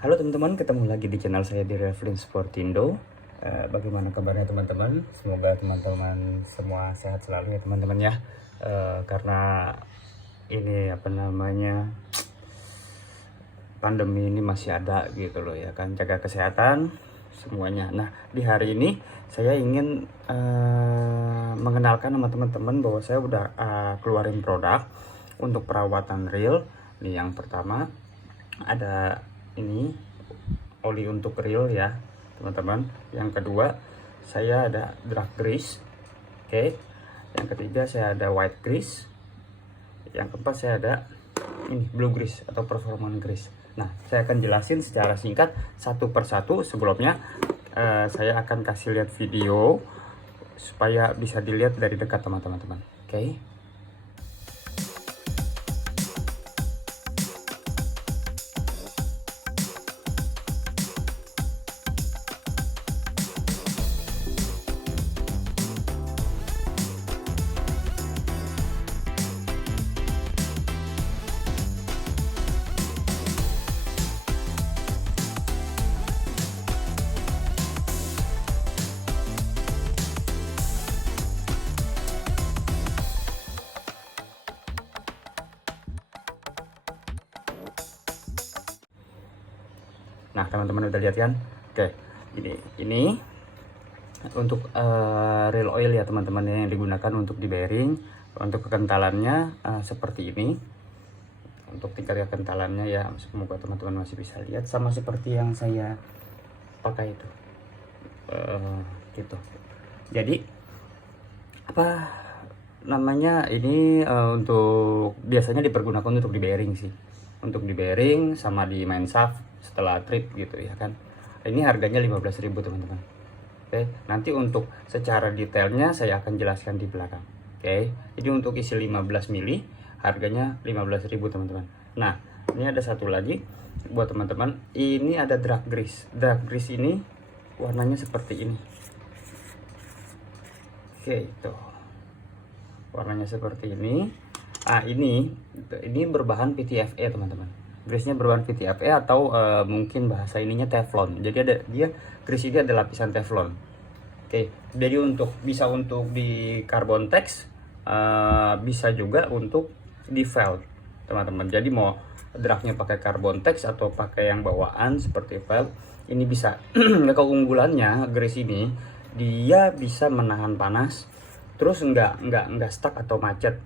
Halo teman-teman, ketemu lagi di channel saya di Revlin Sportindo. Bagaimana kabarnya teman-teman? Semoga teman-teman semua sehat selalu ya teman-teman ya. Karena ini pandemi ini masih ada gitu loh ya kan, jaga kesehatan semuanya. Nah di hari ini saya ingin mengenalkan sama teman-teman bahwa saya udah keluarin produk untuk perawatan reel. Nih yang pertama ada ini oli untuk reel ya teman-teman. Yang kedua saya ada dark grease, oke. Yang ketiga saya ada white grease. Yang keempat saya ada ini blue grease atau performance grease. Nah saya akan jelasin secara singkat satu persatu. Sebelumnya saya akan kasih lihat video supaya bisa dilihat dari dekat teman-teman, oke. Nah teman-teman udah lihat kan? Oke, ini untuk reel oil ya teman-teman yang digunakan untuk di bearing. Untuk kekentalannya seperti ini. Untuk tingkat kekentalannya ya, semoga teman-teman masih bisa lihat sama seperti yang saya pakai itu. Gitu. Jadi apa namanya ini untuk biasanya dipergunakan untuk di bearing sih. Untuk di bearing sama di main shaft setelah trip gitu ya kan. Ini harganya 15.000 teman-teman. Oke, nanti untuk secara detailnya saya akan jelaskan di belakang. Oke, jadi untuk isi 15 mili harganya 15.000 teman-teman. Nah, ini ada satu lagi buat teman-teman. Ini ada dark grease. Dark grease ini warnanya seperti ini. Oke, itu. Warnanya seperti ini. Ini berbahan PTFE teman-teman. Grease-nya berbahan PTFE atau mungkin bahasa ininya Teflon. Jadi grease ini ada lapisan Teflon. Oke, jadi bisa untuk di carbon tex, bisa juga untuk di felt teman-teman. Jadi mau dragnya pakai carbon tex atau pakai yang bawaan seperti felt, ini bisa. Keunggulannya grease ini dia bisa menahan panas, terus nggak stuck atau macet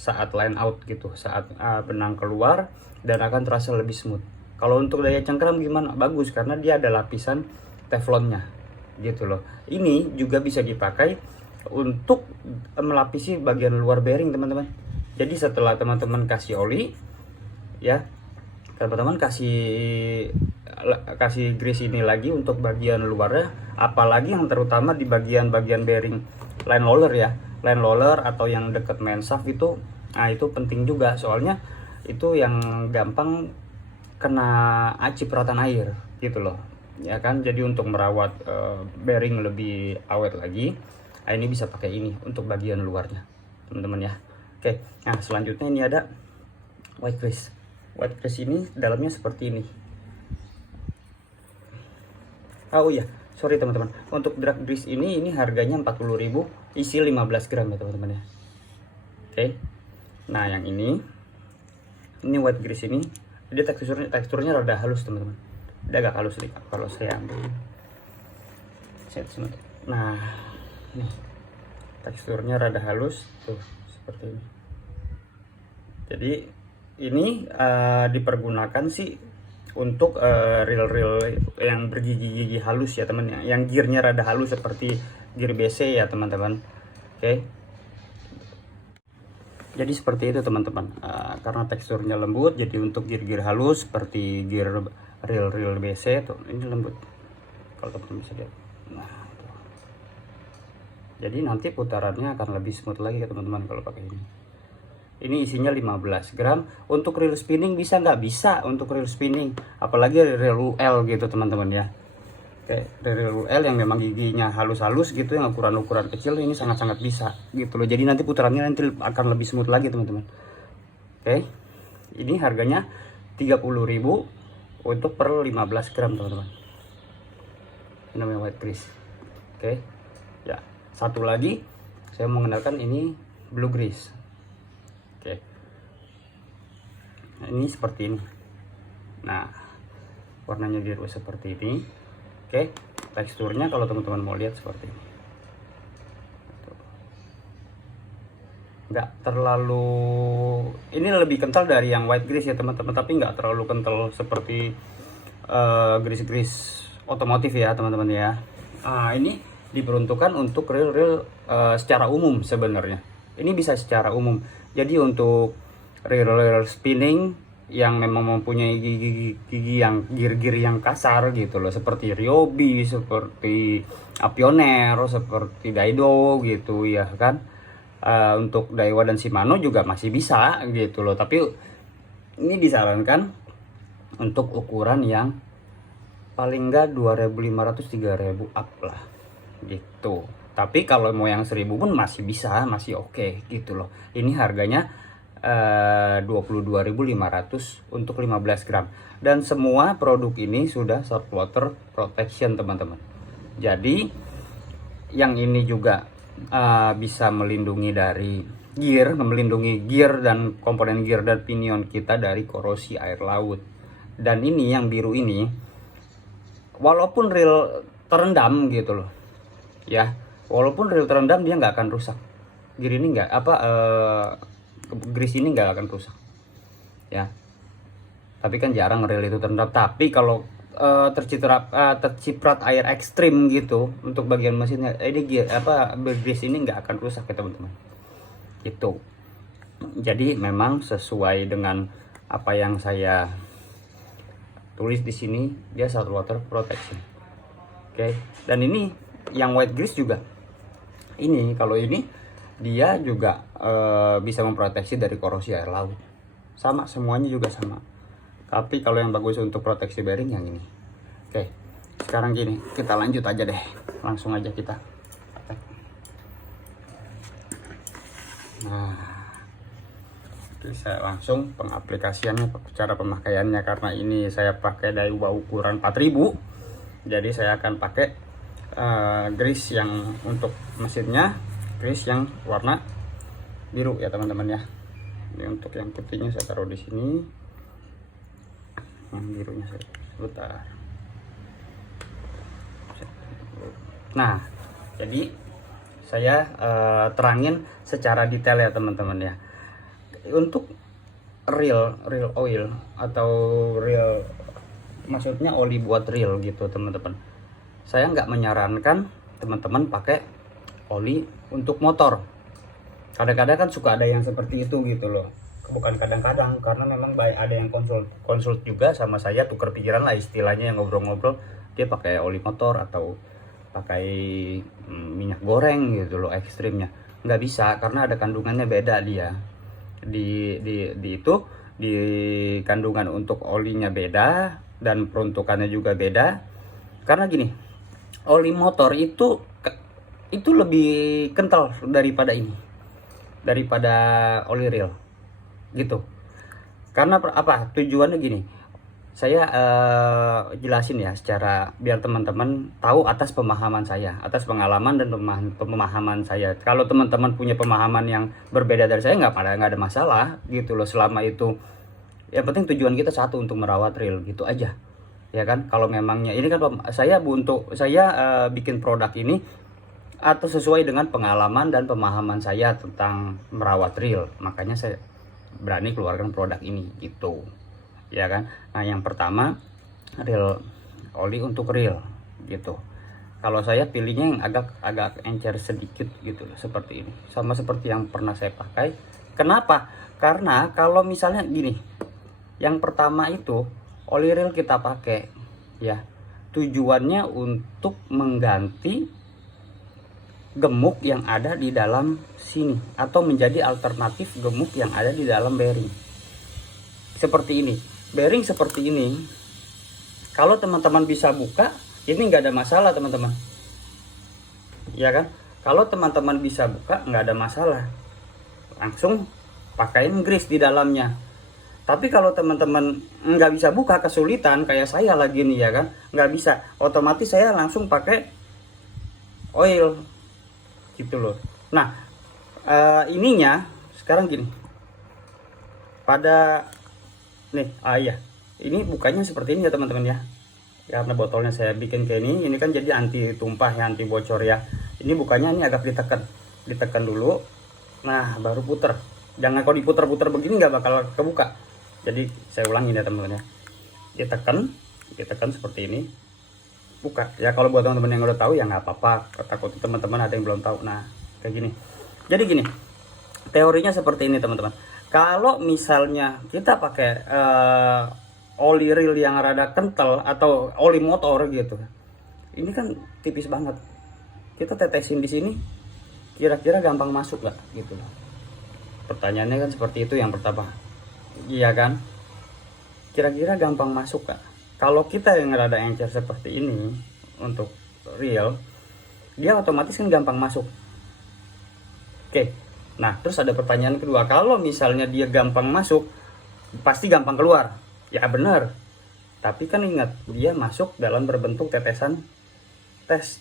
saat line out gitu, saat benang keluar, dan akan terasa lebih smooth. Kalau untuk daya cengkram gimana? Bagus karena dia ada lapisan teflonnya gitu loh. Ini juga bisa dipakai untuk melapisi bagian luar bearing teman-teman. Jadi setelah teman-teman kasih oli ya, teman-teman kasih grease ini lagi untuk bagian luarnya, apalagi yang terutama di bagian bearing line roller ya, line roller atau yang dekat main shaft itu. Nah itu penting juga, soalnya itu yang gampang kena cipratan air gitu loh ya kan. Jadi untuk merawat bearing lebih awet lagi, nah ini bisa pakai ini untuk bagian luarnya teman-teman ya. Oke, nah selanjutnya ini ada white grease. White grease ini dalamnya seperti ini. Oh iya, sorry teman-teman, untuk dark grease ini harganya 40.000, isi 15 gram ya teman-teman ya. Oke, nah yang ini white grease ini dia teksturnya rada halus teman-teman. Dia agak halus nih kalau saya ambil. Nah nih teksturnya rada halus tuh seperti ini. Jadi ini dipergunakan sih untuk reel yang bergigi-gigi halus ya teman ya, yang gearnya rada halus seperti gear BC ya teman-teman. Oke, jadi seperti itu teman-teman. Karena teksturnya lembut, jadi untuk gear halus seperti gear reel BC tuh, ini lembut kalau teman-teman bisa lihat. Nah tuh. Jadi nanti putarannya akan lebih smooth lagi ya teman-teman kalau pakai ini. Ini isinya 15 gram. Untuk reel spinning bisa nggak? Bisa untuk reel spinning, apalagi reel UL gitu teman-teman ya. Oke, reel UL yang memang giginya halus-halus gitu, yang ukuran-ukuran kecil, ini sangat-sangat bisa gitu loh. Jadi nanti putarannya nanti akan lebih smooth lagi teman-teman. Oke, ini harganya 30.000 untuk per 15 gram teman-teman. Ini namanya white grease. Oke ya, satu lagi saya mau mengenalkan ini blue grease. Oke, nah, ini seperti ini. Nah, warnanya biru seperti ini. Oke, teksturnya kalau teman-teman mau lihat seperti ini. Nggak terlalu, ini lebih kental dari yang white grease ya teman-teman, tapi nggak terlalu kental seperti grease otomotif ya teman-teman ya. Ini diperuntukkan untuk reel-reel secara umum sebenarnya. Ini bisa secara umum. Jadi untuk reel spinning yang memang mempunyai gigi yang gear-gear yang kasar gitu loh, seperti Ryobi, seperti Pioneer, seperti Daido gitu ya kan. Untuk Daiwa dan Shimano juga masih bisa gitu loh, tapi ini disarankan untuk ukuran yang paling enggak 2500-3000 up lah gitu. Tapi kalau mau yang 1000 pun masih bisa, masih oke gitu loh. Ini harganya 22.500 untuk 15 gram. Dan semua produk ini sudah saltwater protection teman-teman. Jadi yang ini juga bisa melindungi dari gear, melindungi gear dan komponen gear dan pinion kita dari korosi air laut. Dan ini yang biru ini, walaupun reel terendam gitu loh ya, walaupun reel terendam dia nggak akan rusak. Gear ini nggak grease ini nggak akan rusak ya. Tapi kan jarang reel itu terendam. Tapi kalau terciprat air ekstrim gitu untuk bagian mesinnya, ini grease ini nggak akan rusak ya teman-teman gitu. Jadi memang sesuai dengan apa yang saya tulis di sini, dia saltwater protection. Oke, dan ini yang white grease juga, ini kalau ini dia juga bisa memproteksi dari korosi air laut, sama semuanya juga sama. Tapi kalau yang bagus untuk proteksi bearing yang ini. Oke, sekarang gini, kita lanjut aja deh, langsung aja kita. Nah, bisa langsung pengaplikasiannya, cara pemakaiannya. Karena ini saya pakai Daiwa ukuran 4000, jadi saya akan pakai grease yang untuk mesinnya, grease yang warna biru ya teman-teman ya. Ini untuk yang putihnya saya taruh di sini, yang birunya saya putar. Nah, jadi saya terangin secara detail ya teman-teman ya. Untuk reel oil atau reel, maksudnya oli buat reel gitu teman-teman, saya nggak menyarankan teman-teman pakai oli untuk motor. Kadang-kadang kan suka ada yang seperti itu gitu loh. Bukan kadang-kadang, karena memang ada yang konsult juga sama saya, tukar pikiran lah istilahnya, yang ngobrol-ngobrol dia pakai oli motor atau pakai minyak goreng gitu loh ekstrimnya. Nggak bisa, karena ada kandungannya beda dia. Di kandungan untuk olinya beda dan peruntukannya juga beda. Karena gini, oli motor itu lebih kental daripada ini, daripada oli reel gitu. Karena apa tujuannya gini, saya jelasin ya secara biar teman-teman tahu atas pemahaman saya, atas pengalaman dan pemahaman saya. Kalau teman-teman punya pemahaman yang berbeda dari saya, nggak ada masalah gitu loh, selama itu yang penting tujuan kita satu, untuk merawat reel gitu aja ya kan. Kalau memangnya ini kan saya bikin produk ini atau sesuai dengan pengalaman dan pemahaman saya tentang merawat reel, makanya saya berani keluarkan produk ini gitu ya kan. Nah, yang pertama reel oli untuk reel gitu. Kalau saya pilihnya yang agak encer sedikit gitu, seperti ini, sama seperti yang pernah saya pakai. Kenapa? Karena kalau misalnya gini, yang pertama itu oli reel kita pakai ya, tujuannya untuk mengganti gemuk yang ada di dalam sini, atau menjadi alternatif gemuk yang ada di dalam bearing. Seperti ini, bearing seperti ini, kalau teman-teman bisa buka, ini nggak ada masalah teman-teman ya kan. Kalau teman-teman bisa buka, nggak ada masalah, langsung pakaiin grease di dalamnya. Tapi kalau teman-teman nggak bisa buka, kesulitan kayak saya lagi nih ya kan, nggak bisa, otomatis saya langsung pakai oil gitu loh. Nah, ininya sekarang gini, pada nih, iya, ini bukanya seperti ini ya teman-teman ya. Karena botolnya saya bikin kayak ini kan jadi anti tumpah ya, anti bocor ya. Ini bukanya ini agak ditekan dulu. Nah, baru puter. Jangan kalau diputer-puter begini nggak bakal kebuka. Jadi saya ulangin ya teman-teman ya. Ditekan seperti ini. Buka. Ya kalau buat teman-teman yang udah tahu ya nggak apa-apa. Takut teman-teman ada yang belum tahu. Nah, kayak gini. Jadi gini. Teorinya seperti ini teman-teman. Kalau misalnya kita pakai oli reel yang rada kental atau oli motor gitu, ini kan tipis banget. Kita tetesin di sini, kira-kira gampang masuk nggak gitu. Pertanyaannya kan seperti itu yang pertama. Iya kan? Kira-kira gampang masuk nggak? Kalau kita yang rada encer seperti ini untuk reel, dia otomatis kan gampang masuk. Oke. Nah, terus ada pertanyaan kedua, kalau misalnya dia gampang masuk, pasti gampang keluar. Ya benar. Tapi kan ingat, dia masuk dalam berbentuk tetesan tes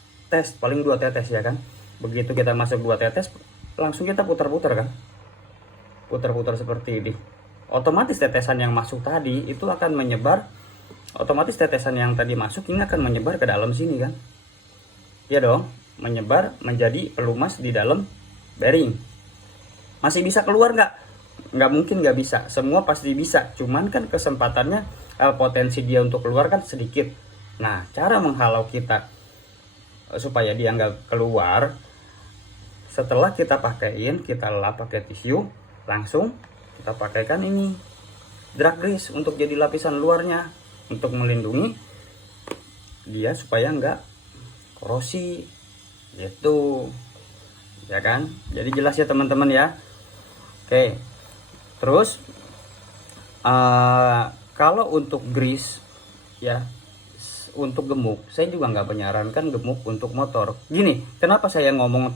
paling 2 tetes ya kan. Begitu kita masuk 2 tetes, langsung kita putar-putar kan. Putar-putar seperti ini. Otomatis tetesan yang masuk tadi itu akan menyebar. Otomatis tetesan yang tadi masuk ini akan menyebar ke dalam sini kan. Ya dong, menyebar menjadi pelumas di dalam bearing. Masih bisa keluar nggak? Nggak mungkin nggak bisa. Semua pasti bisa. Cuman kan kesempatannya, potensi dia untuk keluar kan sedikit. Nah, cara menghalau kita supaya dia nggak keluar, setelah kita pakaiin, kita lap pakai tisu, langsung kita pakaikan ini drag grease untuk jadi lapisan luarnya, untuk melindungi dia supaya nggak korosi gitu ya kan. Jadi jelas ya teman-teman ya. Oke, terus kalau untuk grease ya, untuk gemuk, saya juga nggak menyarankan gemuk untuk motor. Gini, kenapa saya ngomong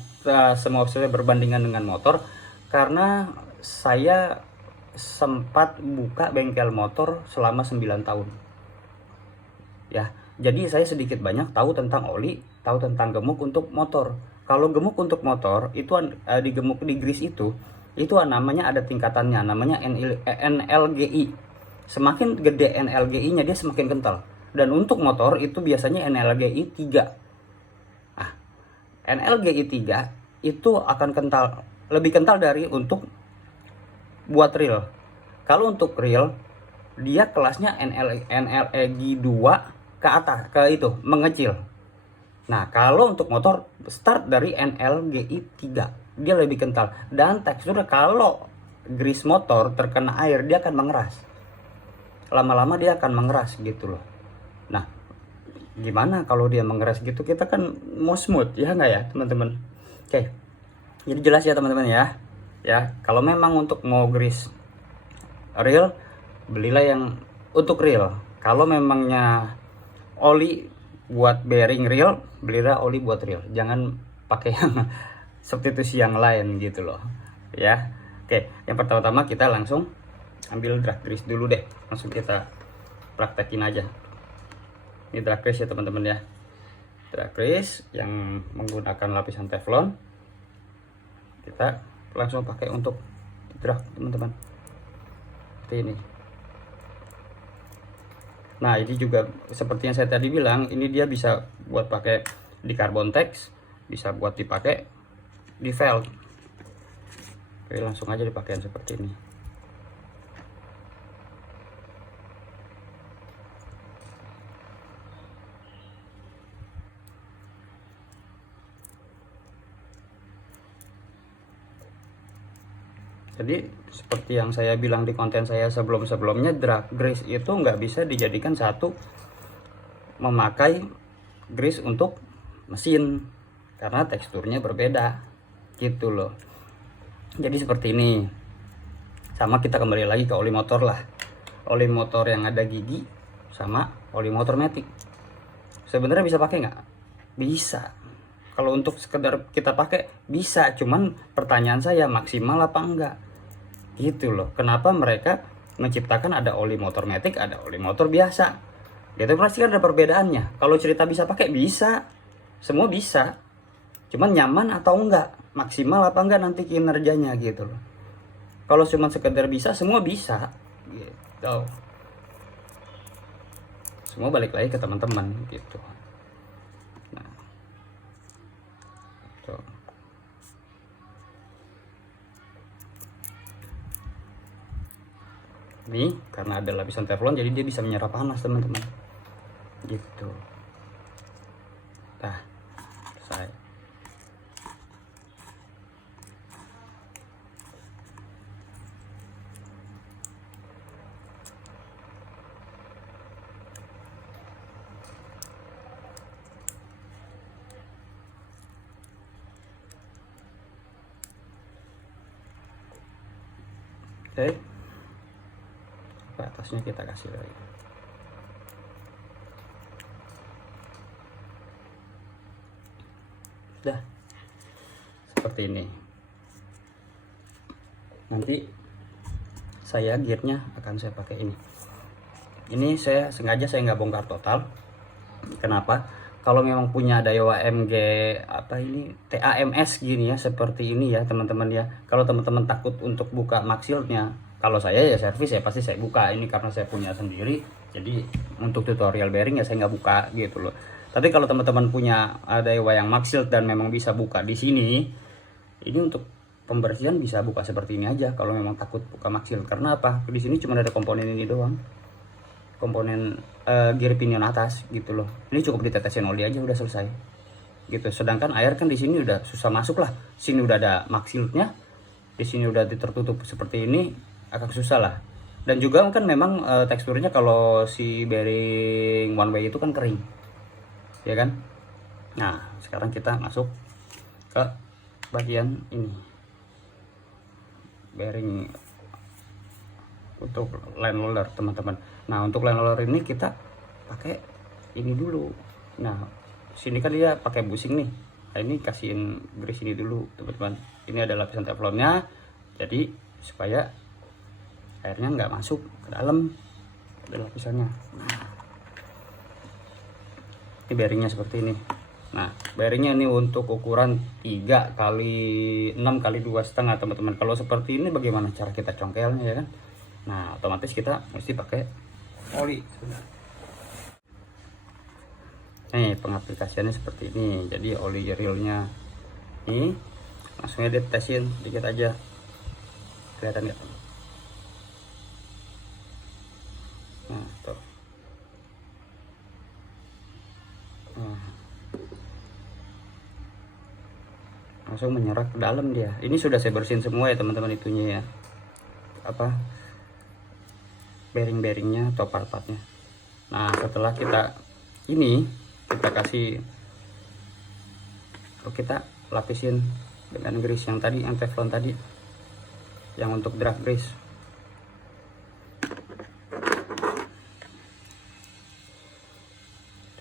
semua saya berbandingan dengan motor? Karena saya sempat buka bengkel motor selama 9 tahun. Ya, jadi saya sedikit banyak tahu tentang oli, tahu tentang gemuk untuk motor. Kalau gemuk untuk motor itu di grease itu namanya ada tingkatannya, namanya NLGI. Semakin gede NLGI-nya dia semakin kental. Dan untuk motor itu biasanya NLGI 3. Nah, NLGI 3 itu akan kental, lebih kental dari untuk buat reel. Kalau untuk reel dia kelasnya NLGI 2 ke atas, ke itu mengecil. Nah, kalau untuk motor start dari NLGI 3. Dia lebih kental, dan teksturnya kalau grease motor terkena air dia akan mengeras, lama-lama dia akan mengeras gitu loh. Nah, gimana kalau dia mengeras gitu, kita kan mau smooth ya nggak ya teman-teman. Oke, jadi jelas ya teman-teman ya. Ya, kalau memang untuk mau grease reel, belilah yang untuk reel. Kalau memangnya oli buat bearing reel, belilah oli buat reel, jangan pakai yang substitusi yang lain gitu loh ya. Oke, yang pertama-tama kita langsung ambil drag grease dulu deh, langsung kita praktekin aja. Ini drag grease ya teman-teman ya, drag grease yang menggunakan lapisan teflon. Kita langsung pakai untuk drag teman-teman, seperti ini. Nah, ini juga seperti yang saya tadi bilang, ini dia bisa buat pakai di carbon tex, bisa buat dipakai di felt. Oke, langsung aja dipakai seperti ini. Jadi seperti yang saya bilang di konten saya sebelum-sebelumnya, drag grease itu nggak bisa dijadikan satu memakai grease untuk mesin, karena teksturnya berbeda gitu loh. Jadi seperti ini. Sama kita kembali lagi ke oli motor lah, oli motor yang ada gigi sama oli motor matic. Sebenarnya bisa pakai nggak? Bisa. Kalau untuk sekedar kita pakai bisa, cuman pertanyaan saya maksimal apa enggak gitu loh. Kenapa mereka menciptakan ada oli motor matic, ada oli motor biasa. Gitu pasti kan ada perbedaannya. Kalau cerita bisa pakai, bisa. Semua bisa. Cuman nyaman atau enggak, maksimal apa enggak nanti kinerjanya gitu loh. Kalau cuma sekedar bisa, semua bisa gitu. Semua balik lagi ke teman-teman gitu. Nah, tuh. Ini karena ada lapisan teflon, jadi dia bisa menyerap panas teman-teman gitu. Nah, selesai. Oke, ke atasnya kita kasih lagi. Sudah seperti ini. Nanti saya gearnya akan saya pakai ini. Ini saya sengaja nggak bongkar total. Kenapa? Kalau memang punya Daiwa MG apa ini TAMS gini ya, seperti ini ya teman-teman ya. Kalau teman-teman takut untuk buka maxillnya, kalau saya ya servis ya pasti saya buka. Ini karena saya punya sendiri, jadi untuk tutorial bearing ya saya nggak buka gitu loh. Tapi kalau teman-teman punya Daiwa yang maxill dan memang bisa buka di sini, ini untuk pembersihan bisa buka seperti ini aja. Kalau memang takut buka maxill, karena apa? Di sini cuma ada komponen ini doang, komponen gear pinion atas gitu loh. Ini cukup ditetesin oli aja udah selesai gitu. Sedangkan air kan di sini udah susah masuk lah. Sini udah ada maxillnya, di sini udah tertutup seperti ini, agak susah lah. Dan juga kan memang teksturnya kalau si bearing one way itu kan kering ya kan. Nah sekarang kita masuk ke bagian ini, bearing untuk line roller teman-teman. Nah untuk line roller ini kita pakai ini dulu. Nah sini kan dia pakai busing nih. Nah ini kasihin grease ini dulu teman-teman. Ini ada lapisan teflonnya, jadi supaya airnya nggak masuk ke dalam, ada lapisannya. Nah, ini bearingnya seperti ini. Nah bearingnya ini untuk ukuran 3 kali 6 kali 2,5 teman-teman. Kalau seperti ini bagaimana cara kita congkelnya ya kan. Nah otomatis kita mesti pakai oli. Nih pengaplikasiannya seperti ini. Jadi oli realnya ini langsung aja ditesin dikit aja, kelihatan nggak? Nah tuh. Nah, langsung menyerap ke dalam dia. Ini sudah saya bersihin semua ya teman-teman, itunya ya, apa bearing-bearingnya atau part-partnya. Nah setelah kita ini kita kasih, kita lapisin dengan grease yang tadi, yang teflon tadi, yang untuk drag grease.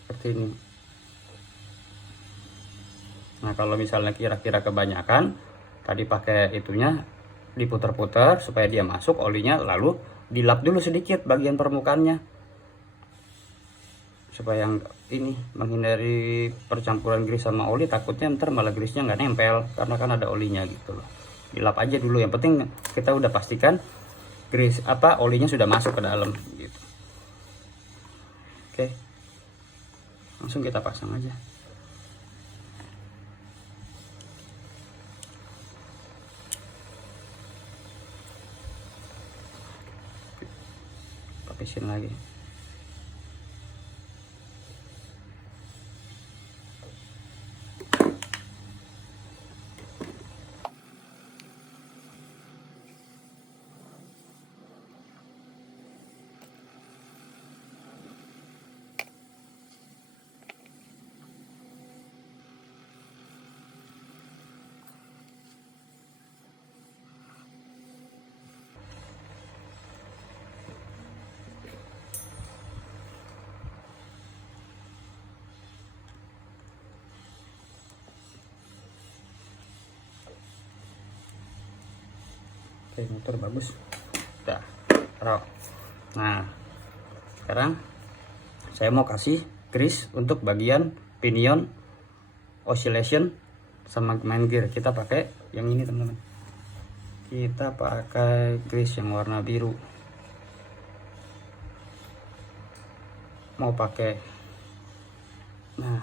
Seperti ini. Nah kalau misalnya kira-kira kebanyakan, tadi pakai itunya diputar-putar supaya dia masuk olinya, lalu dilap dulu sedikit bagian permukaannya supaya yang ini menghindari percampuran grease sama oli. Takutnya ntar malah grease-nya nggak nempel karena kan ada olinya gitu loh. Dilap aja dulu, yang penting kita udah pastikan grease apa olinya sudah masuk ke dalam gitu. Oke, langsung kita pasang aja. Lapisin lagi. Oke, motor bagus. Dah. taruh. Nah sekarang saya mau kasih grease untuk bagian pinion, oscillation, sama main gear. Kita pakai yang ini teman-teman, kita pakai grease yang warna biru. Mau pakai, nah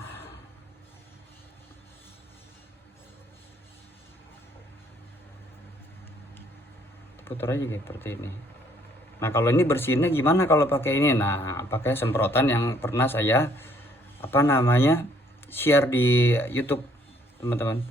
putar aja kayak seperti ini. Nah kalau ini bersihinnya gimana kalau pakai ini? Nah pakai semprotan yang pernah saya share di YouTube teman-teman.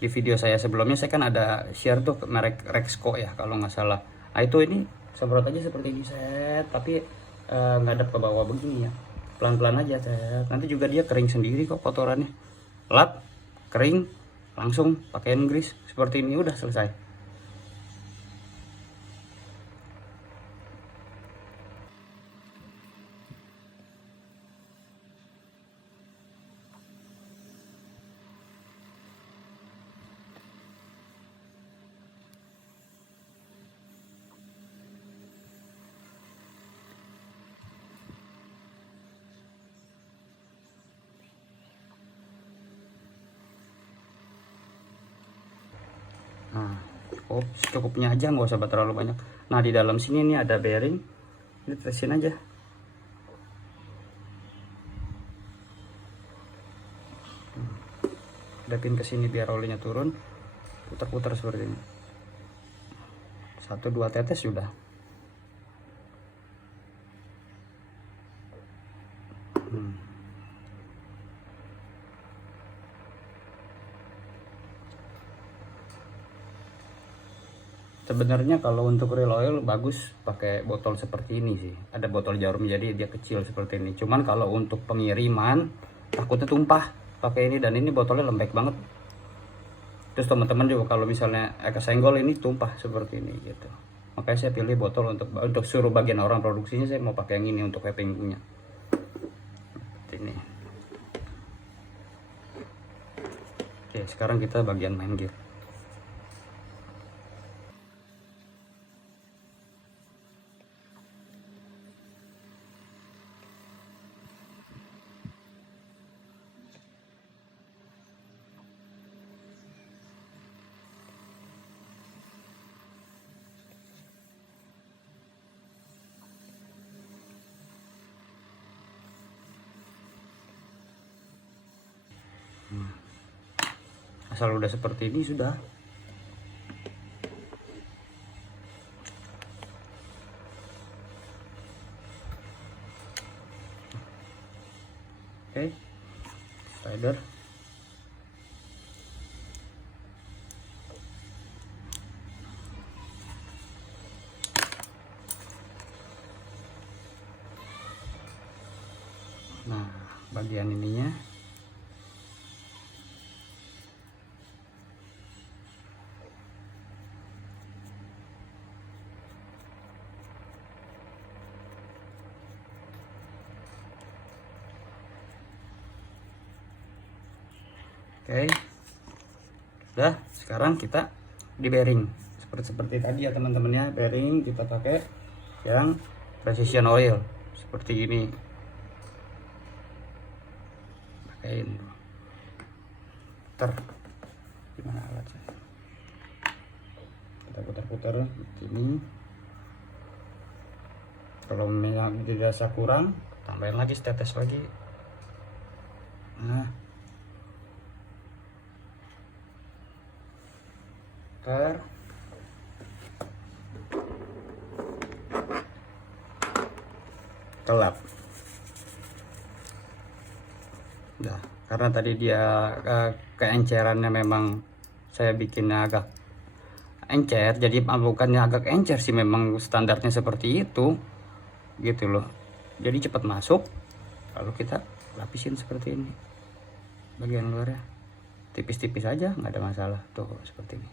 Di video saya sebelumnya saya kan ada share tuh ke merek Rexco ya kalau nggak salah. Nah itu ini semprot aja seperti ini set, tapi ngadep ke bawah begini ya, pelan-pelan aja set. Nanti juga dia kering sendiri kok kotorannya. Lap, kering, langsung pakaiin grease seperti ini, udah selesai. Nah, cukup secukupnya aja, nggak usah terlalu banyak. Nah di dalam sini nih ada bearing, ini terusin aja. Dapin ke sini biar olinya turun, putar-putar seperti ini. 1-2 tetes sudah. Sebenarnya kalau untuk real oil bagus pakai botol seperti ini sih. Ada botol jarum jadi dia kecil seperti ini. Cuman kalau untuk pengiriman takutnya tumpah pakai ini, dan ini botolnya lembek banget. Terus teman-teman juga kalau misalnya kesenggol ini tumpah seperti ini gitu. Makanya saya pilih botol untuk suruh bagian orang produksinya, saya mau pakai yang ini untuk wrappingnya. Seperti ini. Oke, sekarang kita bagian main gear. Asal udah seperti ini sudah. Oke, slider. Nah bagian ininya oke. Udah, sekarang kita di bearing seperti tadi ya teman-teman ya. Bearing kita pakai yang precision oil seperti ini. Pakaiin. Putar. Gimana alatnya? Kita putar-putar ini. Kalau memang dirasa kurang, tambahin lagi setetes lagi. Nah, kelap. Nah, karena tadi dia keencerannya memang saya bikinnya agak encer, jadi bukannya agak encer sih, memang standarnya seperti itu gitu loh. Jadi cepat masuk. Lalu kita lapisin seperti ini bagian luarnya, tipis-tipis aja, nggak ada masalah tuh seperti ini.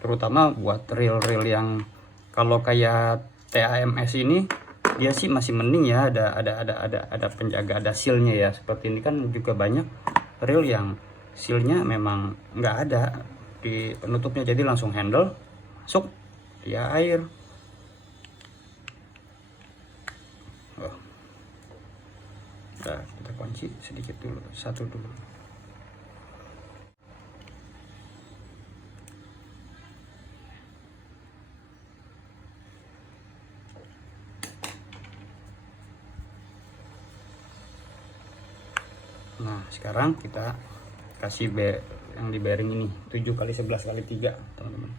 Terutama buat reel-reel yang kalau kayak TAMS ini dia sih masih mending ya, ada penjaga, ada sealnya ya. Seperti ini kan juga banyak reel yang sealnya memang nggak ada di penutupnya, jadi langsung handle masuk ya air. Oh. Nah, kita kunci sedikit dulu, satu dulu. Nah, sekarang kita kasih yang di bearing ini 7x11x3, teman-teman.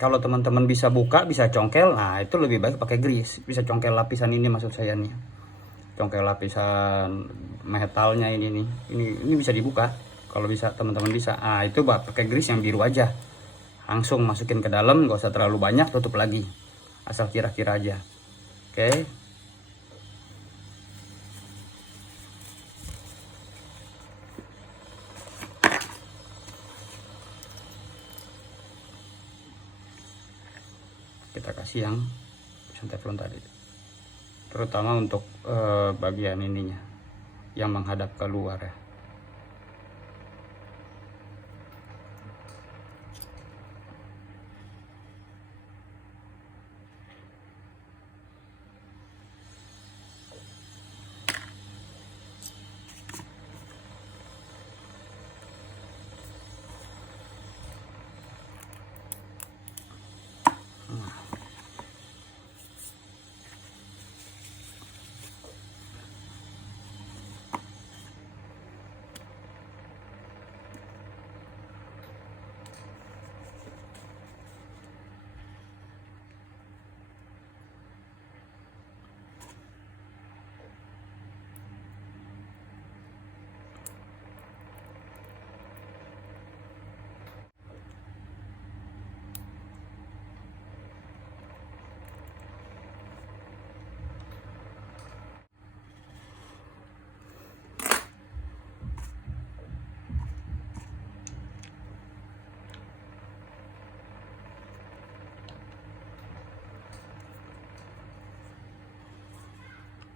Kalau teman-teman bisa buka, bisa congkel, nah itu lebih baik pakai grease. Bisa congkel lapisan ini, maksud saya nih. Congkel lapisan metalnya ini nih. Ini bisa dibuka. Kalau bisa teman-teman bisa. Ah, itu pakai grease yang biru aja. Langsung masukin ke dalam, nggak usah terlalu banyak, tutup lagi. Asal kira-kira aja. Oke. Kita kasih yang teflon tadi, terutama untuk bagian ininya yang menghadap keluar ya.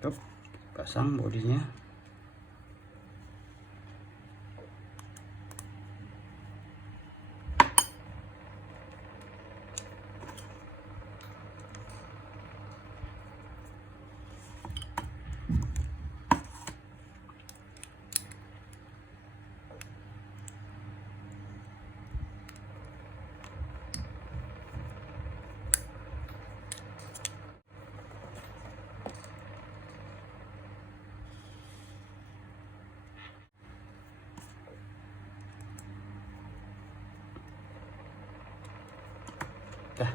Tuh, pasang bodinya. Dah.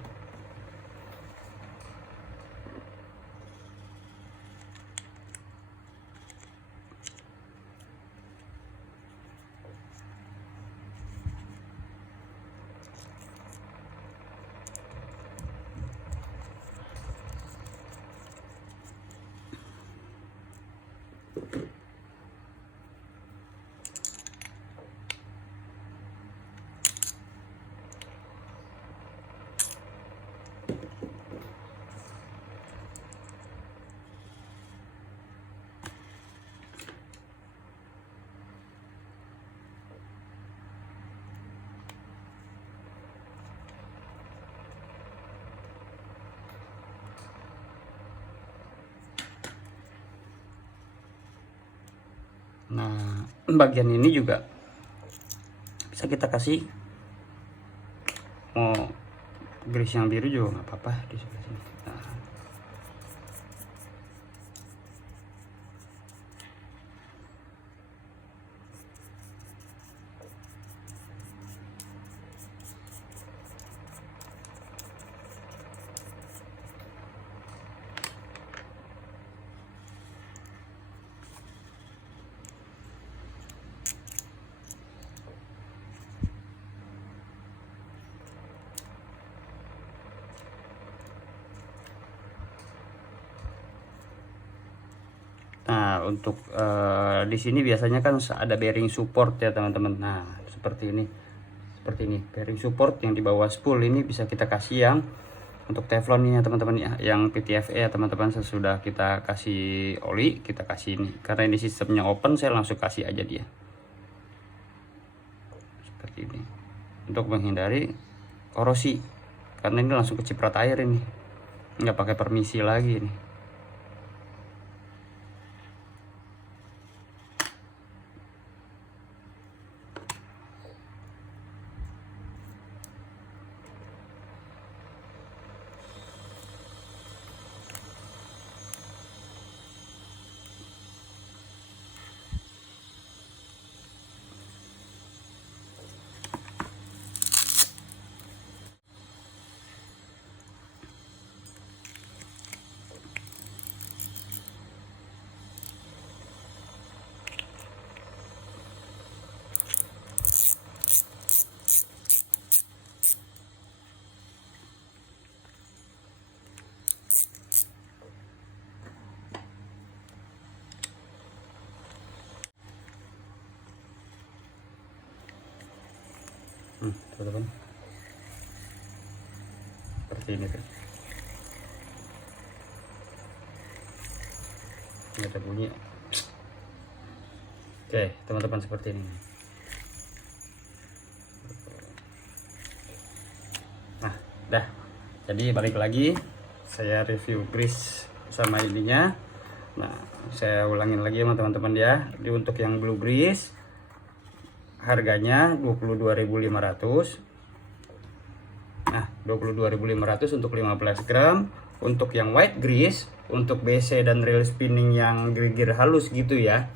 Nah, bagian ini juga bisa kita kasih, mau grease yang biru juga nggak apa-apa di sebelah sini. Nah, Nah, untuk di sini biasanya kan ada bearing support ya teman-teman. Nah, seperti ini. Seperti ini, bearing support yang di bawah spool ini bisa kita kasih yang untuk teflon ini ya teman-teman ya, yang PTFE ya teman-teman. Sesudah kita kasih oli, kita kasih ini. Karena ini sistemnya open, saya langsung kasih aja dia. Seperti ini. Untuk menghindari korosi. Karena ini langsung keciprat air ini. Nggak pakai permisi lagi ini. Teman-teman, seperti ini kan, nggak ada bunyi. Oke teman-teman, seperti ini. Nah dah, jadi balik lagi saya review grease sama ininya. Nah, saya ulangin lagi sama teman-teman ya. Jadi untuk yang blue grease harganya 22.500. Nah, 22.500 untuk 15 gram. Untuk yang white grease, untuk BC dan reel spinning yang gear halus gitu ya,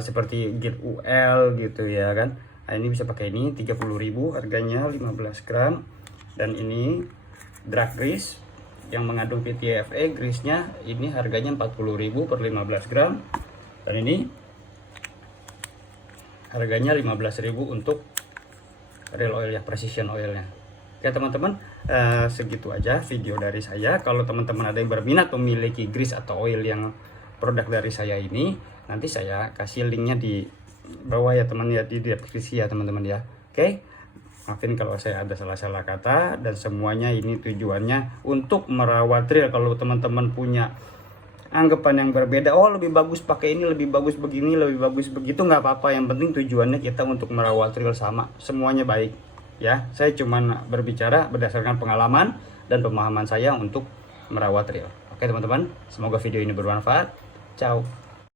seperti gear UL gitu ya kan. Nah, ini bisa pakai ini 30.000 harganya 15 gram. Dan ini drag grease yang mengandung PTFE grease-nya ini harganya 40.000 per 15 gram. Dan ini harganya 15.000 untuk real oil ya, precision oilnya. Oke teman-teman, segitu aja video dari saya. Kalau teman-teman ada yang berminat memiliki grease atau oil yang produk dari saya ini, nanti saya kasih linknya di bawah ya teman ya, di deskripsi ya teman-teman ya. Oke, maafin kalau saya ada salah-salah kata, dan semuanya ini tujuannya untuk merawat reel. Kalau teman-teman punya anggapan yang berbeda, oh lebih bagus pakai ini, lebih bagus begini, lebih bagus begitu, nggak apa-apa. Yang penting tujuannya kita untuk merawat reel sama, semuanya baik ya. Saya cuman berbicara berdasarkan pengalaman dan pemahaman saya untuk merawat reel. Oke teman-teman, semoga video ini bermanfaat. Ciao.